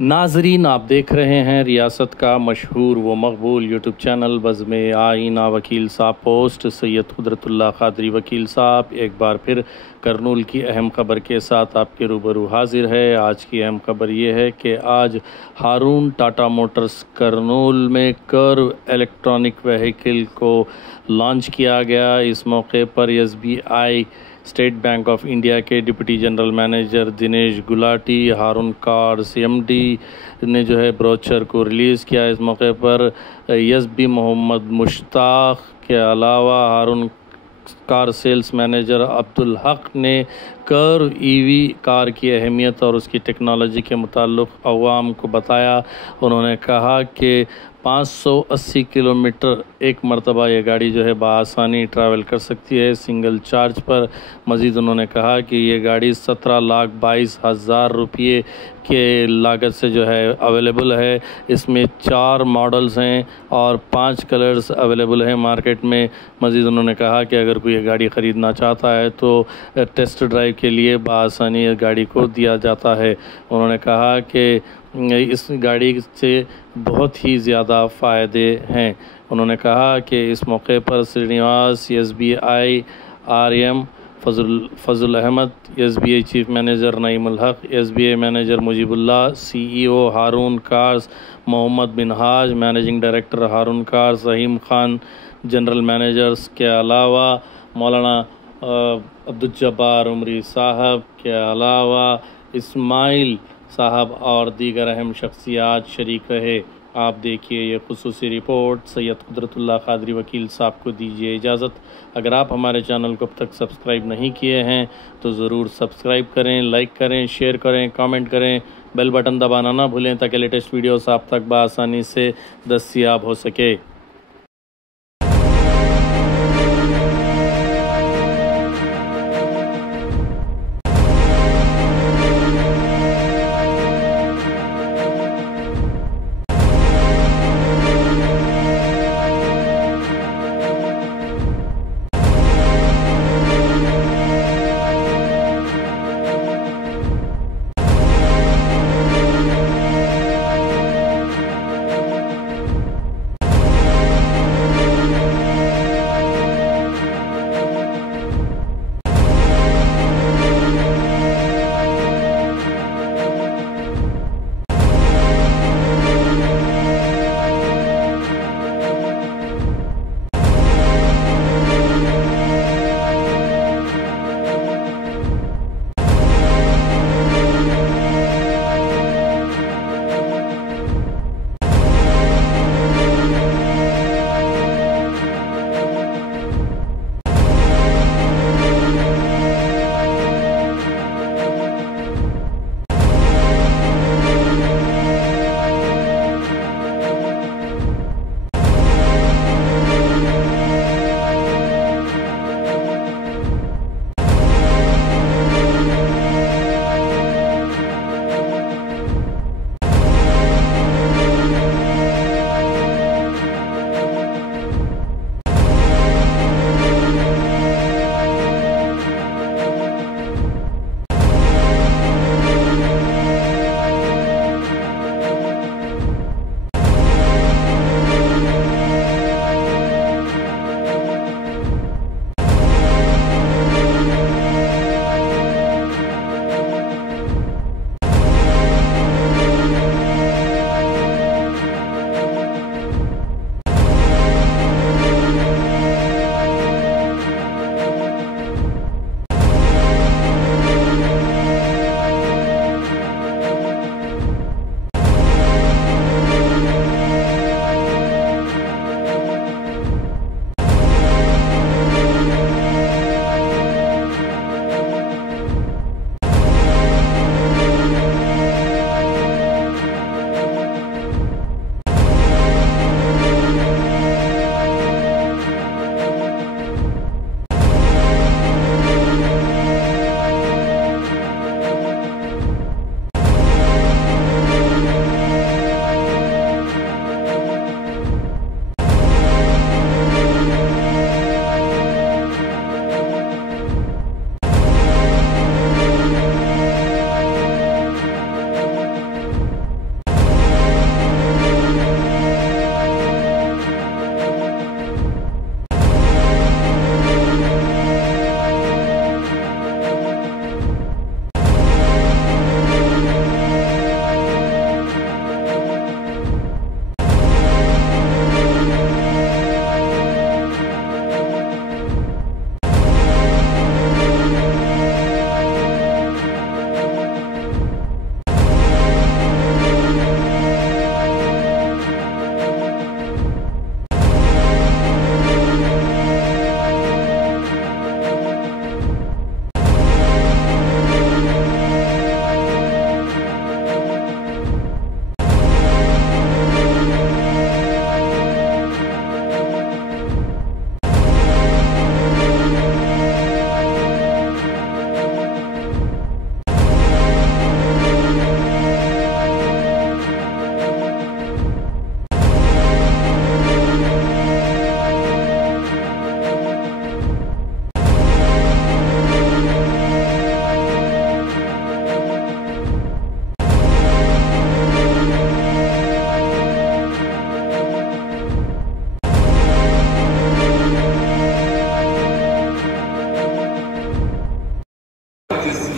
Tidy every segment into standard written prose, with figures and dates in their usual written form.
नाजरीन, आप देख रहे हैं रियासत का मशहूर व मकबूल यूट्यूब चैनल बज़्म आईना वकील साहब पोस्ट। सैयद कुदरतुल्लाह क़ादरी वकील साहब एक बार फिर करनूल की अहम ख़बर के साथ आपके रूबरू हाजिर है। आज की अहम ख़बर ये है कि आज हारून टाटा मोटर्स करनूल में कर्व इलेक्ट्रॉनिक व्हीकल को लॉन्च किया गया। इस मौके पर SBI State Bank of India के deputy general manager Dinesh Gulati, Haroon Cars MD ने ब्रोचर को रिलीज़ किया। इस मौके पर SB मोहम्मद मुश्ताक के अलावा Haroon car sales manager Abdul Haq ने कर्व EV कार की अहमियत और उसकी टेक्नोलॉजी के मुताल्लिक़ अवाम को बताया। उन्होंने कहा कि 580 किलोमीटर एक मरतबा ये गाड़ी बआसानी ट्रैवल कर सकती है सिंगल चार्ज पर। मज़ीद उन्होंने कहा कि ये गाड़ी 17,22,000 रुपये के लागत से अवेलेबल है। इसमें 4 मॉडल्स हैं और 5 कलर्स अवेलेबल हैं मार्केट में। मज़ीद उन्होंने कहा कि अगर कोई ये गाड़ी ख़रीदना चाहता है तो टेस्ट ड्राइव के लिए बआसानी इस गाड़ी को दिया जाता है। उन्होंने कहा कि इस गाड़ी से बहुत ही ज़्यादा फ़ायदे हैं। उन्होंने कहा कि इस मौके पर Srinivas SBI RM Fazal Ahmed, SBI chief manager Naimul Haq, SBI manager Mujibullah, CEO Haroon Cars Mohammed bin Haj, managing director Haroon Cars Rahim Khan, general managers के अलावा मौलाना अब्दुल जब्बार उमरी साहब के अलावा इस्माइल साहब और दीगर अहम शख्सियात शरीक रहे। आप देखिए ये खुसूसी रिपोर्ट। सैयद कुदरतुल्लाह क़ादरी वकील साहब को दीजिए इजाज़त। अगर आप हमारे चैनल को अब तक सब्सक्राइब नहीं किए हैं तो ज़रूर सब्सक्राइब करें, लाइक करें, शेयर करें, कमेंट करें, बेल बटन दबाना ना भूलें ताकि लेटेस्ट वीडियोस आप तक बआसानी से दस्तयाब हो सके।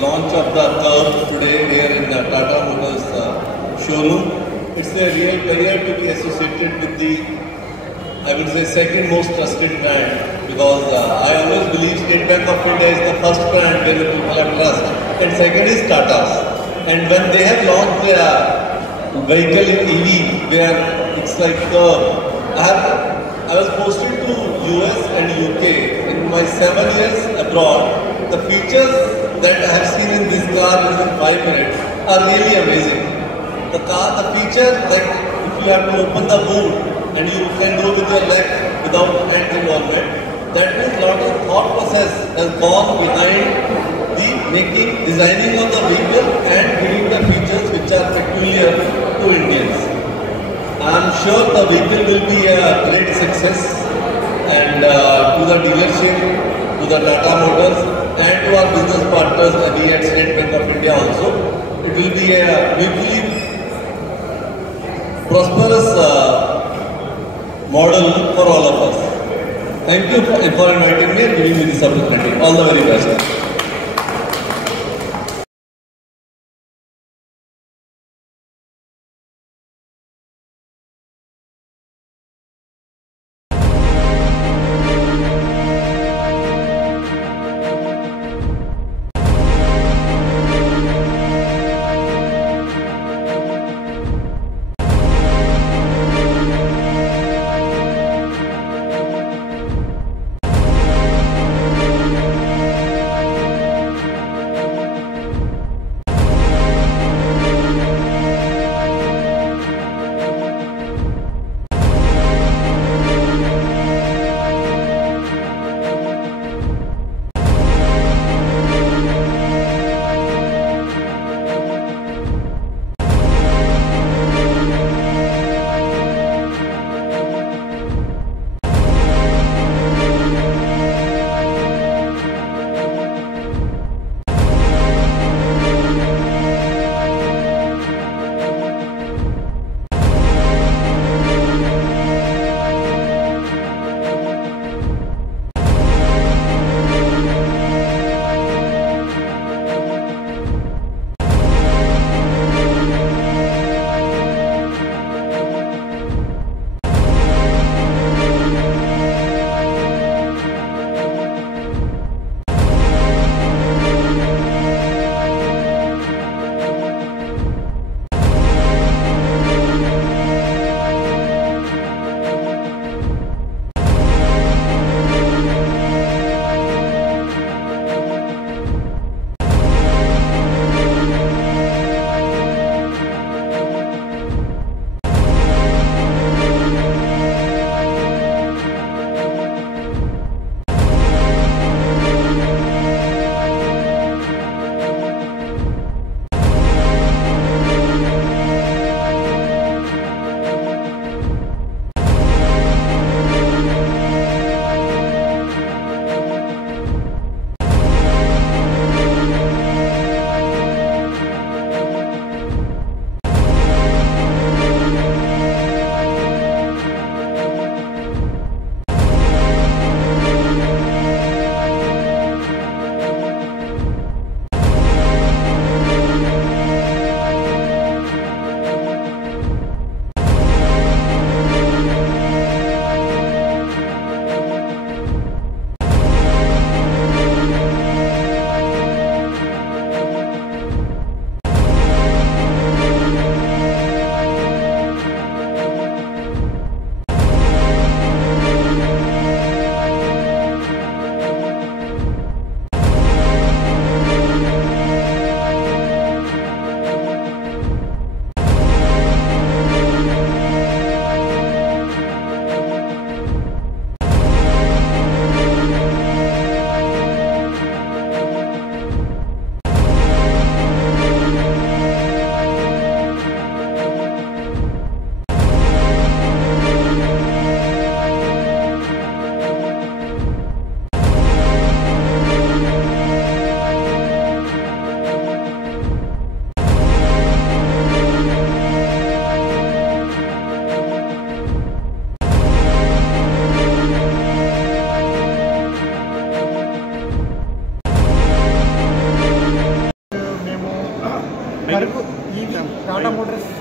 launch of the Curve today here in the Tata Motors showroom. It's a real career to be associated with the, I would say, second most trusted brand, because I always believe State Bank of India is the first brand where the people have trust, and second is Tata's. And when they have launched their vehicle in EV, where it's like I was posted to US and UK in my 7 years abroad. The features that I have seen in this car within 5 minutes are really amazing. The feature, like if you have to open the boot and you can do with your leg without hand involvement, that means a lot of thought process has gone behind the designing of the vehicle and giving the features which are peculiar to Indians. I am sure the vehicle will be a great success, and to the dealership, to the Tata Motors, and to our business partners at State Bank of India also, it will be a mutually prosperous model for all of us. Thank you for inviting me and giving me this opportunity. All the very best.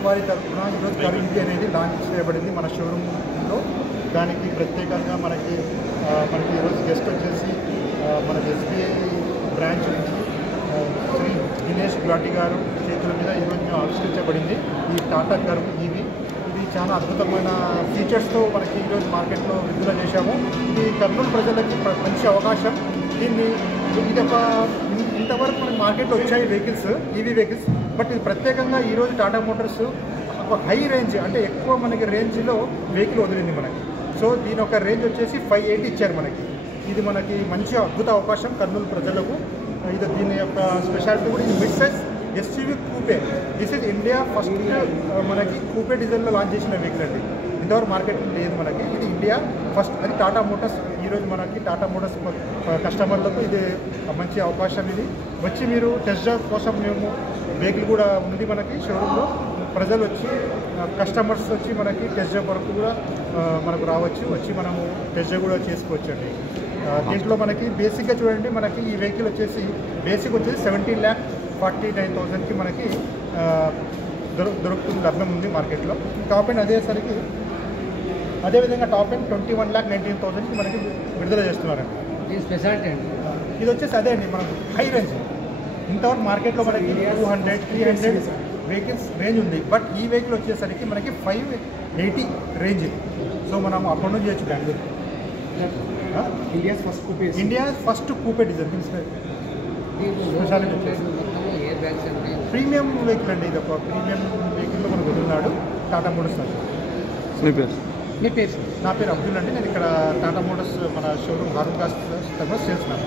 వారి తరఫున ఈరోజు current అనేది launch చేయబడింది మన షోరూంలో. దానికి ప్రత్యేకంగా మనకి ఈరోజు గెస్ట్ వచ్చేసి మన ఎస్బీఐ బ్రాంచ్ నుంచి శ్రీ దినేష్ గులాటి గారు చేతుల మీద ఈరోజు ఆవిష్కరించబడింది ఈ టాటా కర్వ్ ఈవీ. ఇది చాలా అద్భుతమైన ఫీచర్స్తో మనకి ఈరోజు మార్కెట్లో విడుదల చేశాము. ఇది కర్నూలు ప్రజలకి మంచి అవకాశం. దీన్ని ఇంతవరకు మనకి మార్కెట్లో వచ్చాయి వెహికల్స్, ఈవీ వెహికల్స్. బట్ ఇది ప్రత్యేకంగా ఈరోజు టాటా మోటార్స్ ఒక హై రేంజ్, అంటే ఎక్కువ మనకి రేంజ్లో వెహికల్ వదిలింది మనకి. సో దీని ఒక రేంజ్ వచ్చేసి 580 ఇచ్చారు మనకి. ఇది మనకి మంచి అద్భుత అవకాశం కర్నూలు ప్రజలకు. ఇది దీని యొక్క స్పెషాలిటీ కూడా ఇది mid size SUV coupe. This is India first మనకి కూపే డిజైన్లో లాంచ్ చేసిన వెహికల్ అండి. ఇంతవరకు మార్కెట్ లేదు మనకి. ఇది ఇండియా ఫస్ట్. అది టాటా మోటార్స్ ఈరోజు మనకి టాటా మోటార్స్ కస్టమర్లకు ఇది మంచి అవకాశం. ఇది వచ్చి మీరు టెస్ట్ డ్రైవ్ కోసం మేము వెహికల్ కూడా ఉంది మనకి షోరూంలో. ప్రజలు వచ్చి కస్టమర్స్ వచ్చి మనకి టెస్ట్ డ్రైవ్ వరకు కూడా మనకు రావచ్చు, వచ్చి మనము టెస్ట్ డ్రైవ్ కూడా చేసుకోవచ్చు అండి. దీంట్లో మనకి బేసిక్గా చూడండి, మనకి ఈ వెహికల్ వచ్చేసి బేసిక్ వచ్చేసి 17,49,000కి మనకి దొరుకుతుంది, లభ్యం ఉంది మార్కెట్లో. టాప్ ఎండ్ అదేవిధంగా టాప్ ఎండ్ 21,19,000కి మనకి విడుదల చేస్తున్నారండి. ఇది స్పెషాలిటీ అండి. ఇది వచ్చేసి అదే అండి మనకు హై రేంజ్. ఇంతవరకు మార్కెట్లో మనకి 200, 300 వెహికల్స్ రేంజ్ ఉంది. బట్ ఈ వెహికల్ వచ్చేసరికి మనకి 580 రేంజ్. సో మనం అప్పటి నుంచి చేయొచ్చు Bengaluru. India first coupe design speciality వచ్చేసి ప్రీమియం వెహికల్ అండి. ఇది ఒక ప్రీమియం వెహికల్లో మనకు వదులున్నాడు టాటా మోటార్స్. మీ పేరు? నా పేరు అబ్దుల్ అండి. నేను ఇక్కడ టాటా మోటార్స్ మన showroom Haroon cost sales man.